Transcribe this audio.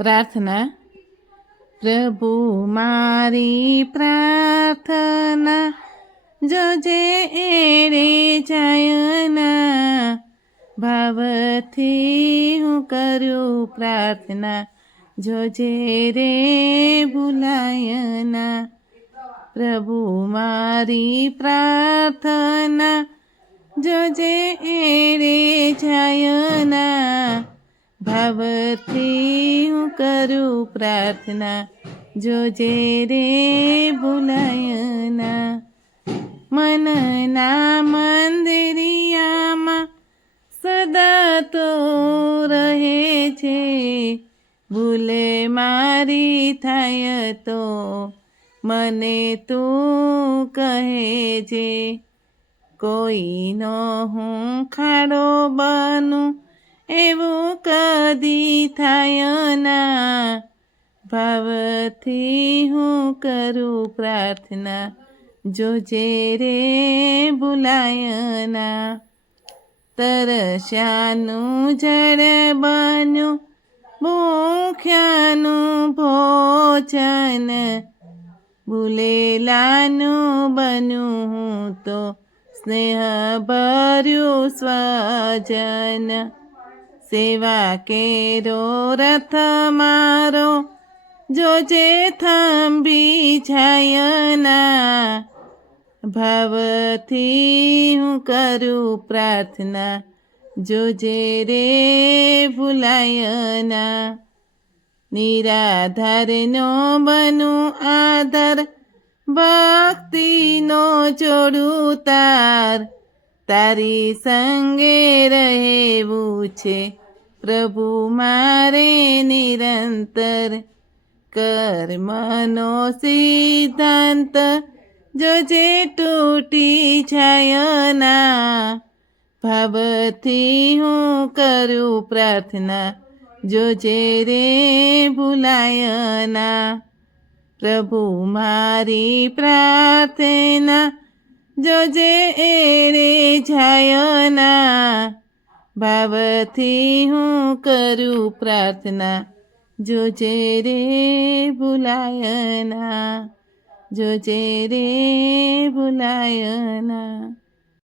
પ્રાર્થના. પ્રભુ મારી પ્રાર્થના જોજે એરે જાયના, ભાવથી હું કરું પ્રાર્થના જોજે રે ભૂલાયના. પ્રભુ મારી પ્રાર્થના જોજે એરે જાયના, ભાવથી હું કરું પ્રાર્થના જોજે રે ભૂલાયના. મનના મંદિરિયામાં સદા તો રહે છે, ભૂલે મારી થાય તો મને તું કહે છે. કોઈનો હું ખાડો બનું એવું કદી થાય ના, ભાવથી હું કરું પ્રાર્થના જોજે રે ભૂલાયના. તરસ્યાનું જળ બન્યું ભૂખ્યાનું ભોજન, ભૂલેલાનું બન્યું હું તો સ્નેહ ભર્યું સ્વજન. સેવા કેરો રથ મારો જોજે થંભી જાયના, ભાવથી હું કરું પ્રાર્થના જોજે રે ભૂલાયના. નિરાધારનો બનું આધાર, ભક્તિનો જોડું તાર, તારી સંગે રહેવું છે પ્રભુ મારે નિરંતર. કર્મનો સિદ્ધાંત જોજે તૂટી જાયના, ભાવથી હું કરું પ્રાર્થના જોજે રે ભૂલાયના. પ્રભુ મારી પ્રાર્થના જોજે એરે જાયના, ભાવથી હું કરું પ્રાર્થના જોજે રે ભૂલાયના, જોજે રે ભૂલાયના.